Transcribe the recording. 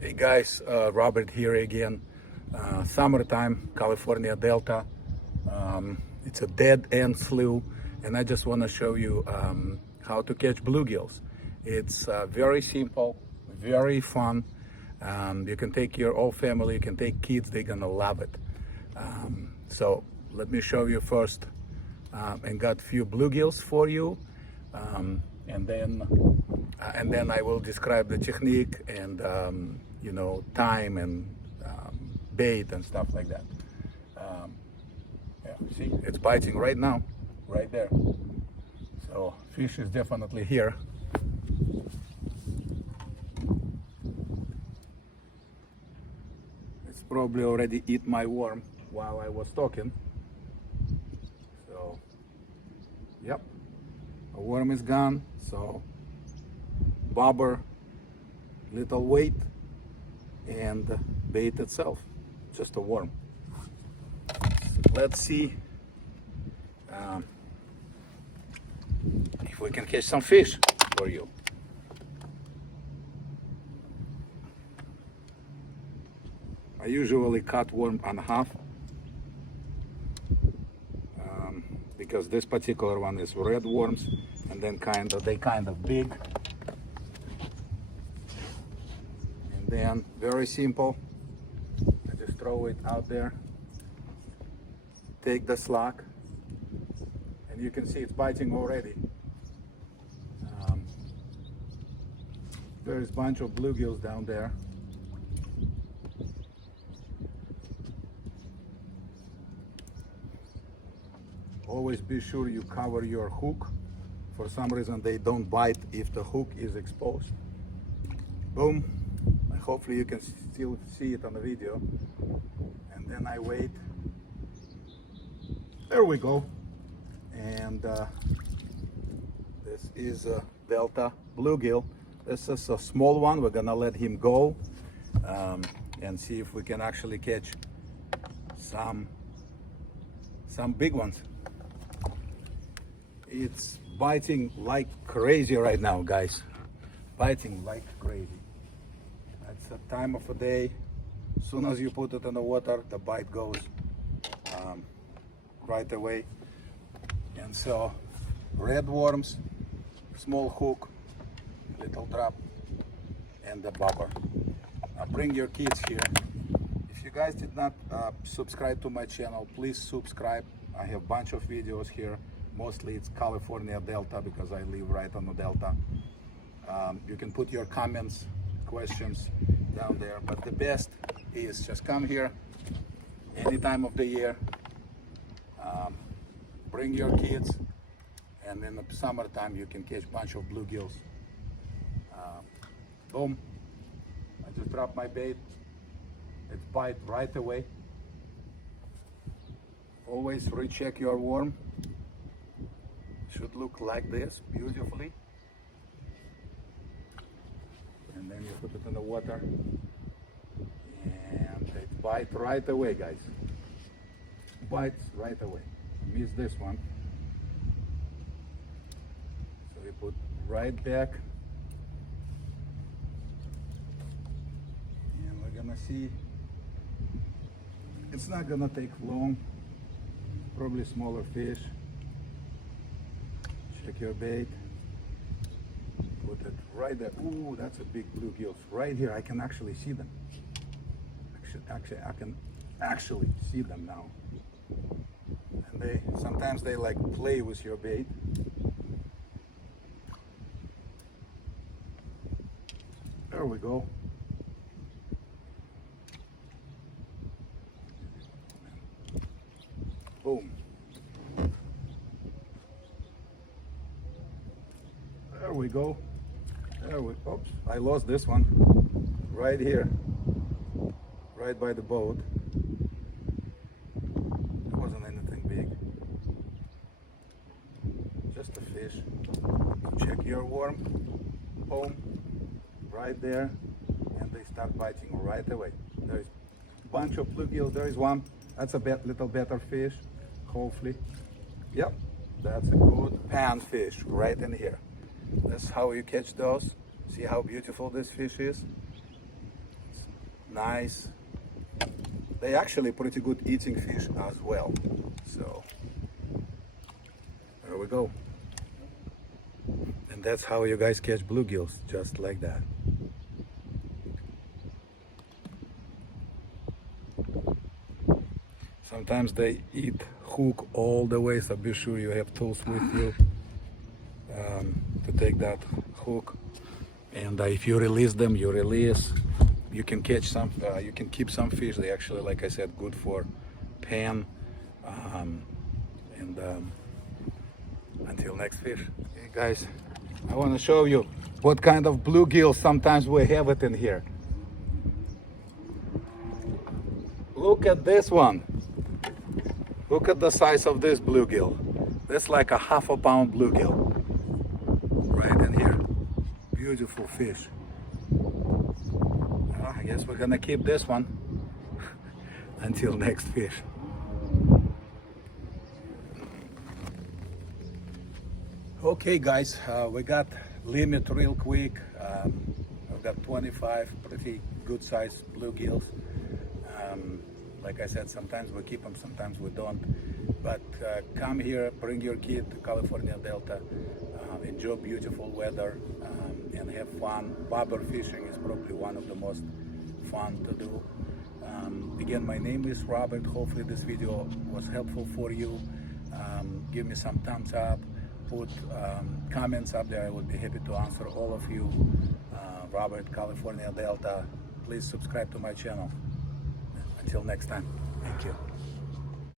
Hey guys, Robert here again. Summertime, California Delta. It's a dead end slough, and I just want to show you how to catch bluegills. It's very simple, very fun. You can take your whole family, you can take kids, they're gonna love it. So let me show you first, and got few bluegills for you, and then I will describe the technique and time and bait and stuff like that. Yeah, see, it's biting right now, right there. So fish is definitely here. It's probably already eat my worm while I was talking. So, yep, the worm is gone. So, bobber, little weight, and bait itself, just a worm. Let's see if we can catch some fish for you. I usually cut worm in half because this particular one is red worms, and then they kind of big. And then very simple. I just throw it out there. Take the slack, and you can see it's biting already. There's a bunch of bluegills down there. Always be sure you cover your hook. For some reason they don't bite if the hook is exposed. Boom. Hopefully you can still see it on the video. And then I wait. There we go. And this is a Delta bluegill. This is a small one. We're gonna let him go and see if we can actually catch some big ones. It's biting like crazy right now, guys. Biting like crazy. That's the time of the day. As soon as you put it in the water, the bite goes right away. And so, red worms, small hook, little trap, and the bobber. Now bring your kids here. If you guys did not subscribe to my channel, please subscribe. I have a bunch of videos here. Mostly it's California Delta because I live right on the Delta. You can put your comments, questions down there, but the best is just come here any time of the year. Bring your kids, and in the summertime you can catch a bunch of bluegills. Boom, I just dropped my bait. It bite right away. Always recheck your worm. Should look like this beautifully. And then you put it in the water and it bites right away, guys. Bites right away. Miss this one. So you put right back. And we're gonna see. It's not gonna take long. Probably smaller fish. Check your bait. Put it right there. Ooh, that's a big bluegill. Right here, I can actually see them. Actually, I can actually see them now. And sometimes they like play with your bait. There we go. Boom. There we go. Oops, I lost this one. Right here. Right by the boat. It wasn't anything big. Just a fish. Check your worm. Boom. Right there. And they start biting right away. There's a bunch of bluegills. There is one. That's a little better fish. Hopefully. Yep. That's a good panfish right in here. That's how you catch those. See how beautiful this fish is? nice. They actually pretty good eating fish as well. So there we go. And that's how you guys catch bluegills, just like that. Sometimes they eat hook all the way, so be sure you have tools with you to take that hook. And if you release them, you release. You can catch some. You can keep some fish. They actually, like I said, good for pan. Until next fish. Hey guys, I want to show you what kind of bluegill sometimes we have it in here. Look at this one. Look at the size of this bluegill. That's like a half a pound bluegill. Right in here. Beautiful fish. Well, I guess we're gonna keep this one until next fish. Okay guys, we got limit real quick. We've got 25 pretty good sized bluegills. Like I said, sometimes we keep them, sometimes we don't. But come here, bring your kid to California Delta, enjoy beautiful weather, and have fun. Bobber fishing is probably one of the most fun to do. Again, my name is Robert. Hopefully this video was helpful for you. Give me some thumbs up, put comments up there. I would be happy to answer all of you. Robert, California Delta. Please subscribe to my channel. Until next time, thank you.